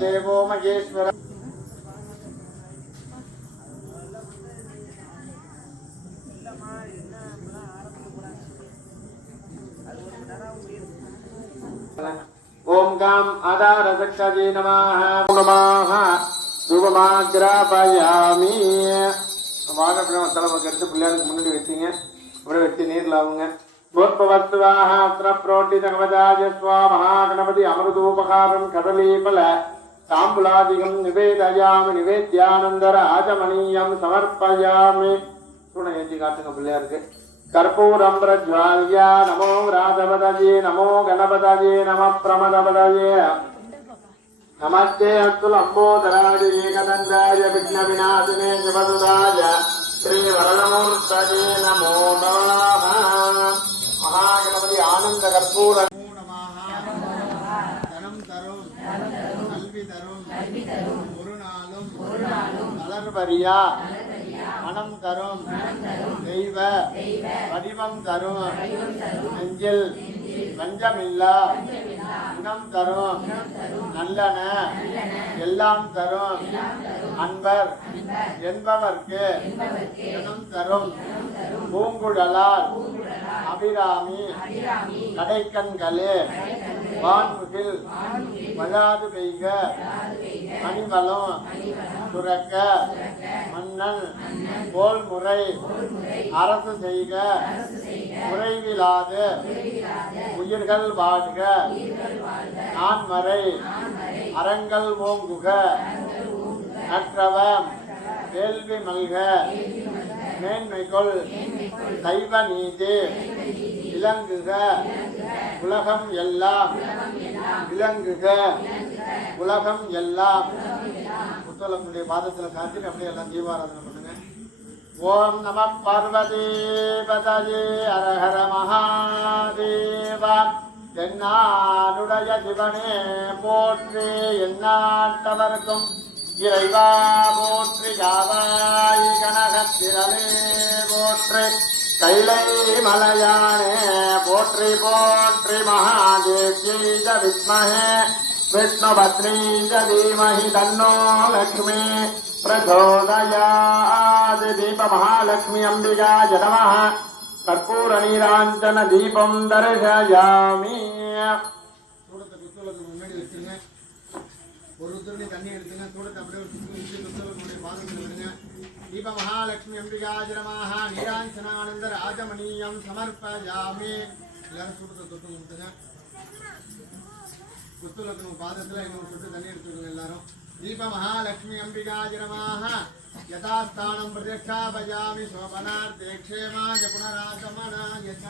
देवो महेश्वर ओम गाम आधारदक्षजे नमः नमः धूपमाग्रापयामि வாழைப்பழம் தலைமை கட்டு பிள்ளையாருக்கு முன்னாடி வச்சிங்க அப்படியே வச்சு நீரில் ஆகுங்க கோத்பவஸ்துவாக அத்திர புரோட்டித கவதாய ஸ்வா மகாகணபதி அமிர்தோபகாரம் கடலீபல தாம்புலாதிகம் நிவேதயாமி நிவேத்யானந்தர ஆஜமனீயம் சமர்ப்பயாமி சூனை ஏற்றி காட்டுங்க பிள்ளையாருக்கு கற்பூரம் பிரஜ்வால்யா நமோ ராஜபதஜே நமோ கணபதஜே நம பிரமதபதஜே नमस्ते अस्तु लंबोदराय एकदंडाय विघ्न विनाशिने शिवसुदाय श्री वरदमूर्तये नमो नमः महागणपति आनंद कर्पूर धनम तरुण कल्वी तरुण मुरुनालुम मलर्वरिया மனம் தரும் தெய்வ வடிவம் தரும் நெஞ்சில் வஞ்சமில்லா குணம் தரும் நல்லன எல்லாம் தரும் அன்பர் என்பவர்க்கு குணம் தரும் பூங்குழலால் அபிராமி கடைக்கண்களே வான்முகில் வளாது பெய்க மணிவலம் சுரக்க மன்னன் போல் முறை அரசு செய்க குறைவிலாது உயிர்கள் வாழ்க நான்மறை அறங்கள் ஓங்குக நற்றவம் வேள்வி மல்க மேன்மைகொள் தெய்வ நீதி விளங்குக உலகம் எல்லாம் விளங்குக உலகம் எல்லாம் புத்தகங்களுடைய பாதத்தில் காட்டி அப்படியே எல்லாம் தீபாராதனை பண்ணுங்க. ஓம் நம பார்வதி பதயே அரஹர மகாதேவா தென்னாடுடைய சிவனே போற்றி எந்நாட்டவர்க்கும் இறைவா போற்றி யாவாய் கனகத்திரளே போற்றி கைலை மலையானே போற்றி போற்றி மகாதேவ்யைஜ வித்மஹே விஷ்ணுபத்ரீஜ தீமஹி தன்னோ லக்ஷ்மி பிரச்சோதயாத் தீப மகாலக்ஷ்மி அம்பிகாய நமः கற்பூர நீராஞ்சன தீபம் தரிசயாமி. முன்னாடி வச்சிருங்க. ஒரு துணி தண்ணி எடுத்துங்க. சூடத்தை அப்படியே ஒரு பாதத்தில் விடுங்க. दीप महालक्ष्मी अंबिकाय नमः नीरांजनानंद राजमणीयम समर्पयामि. எல்லாரும் சூடத்தை தொட்டு கொடுத்துங்க. குத்துலக்கு பாதத்துல இன்னொரு சொட்டு தண்ணி எடுத்துடுங்க எல்லாரும். दीप महालक्ष्मी अंबिकाय नमः यथास्थानं प्रतिष्ठापयामि शोभनार्थे क्षेमाय पुनरागमनाय च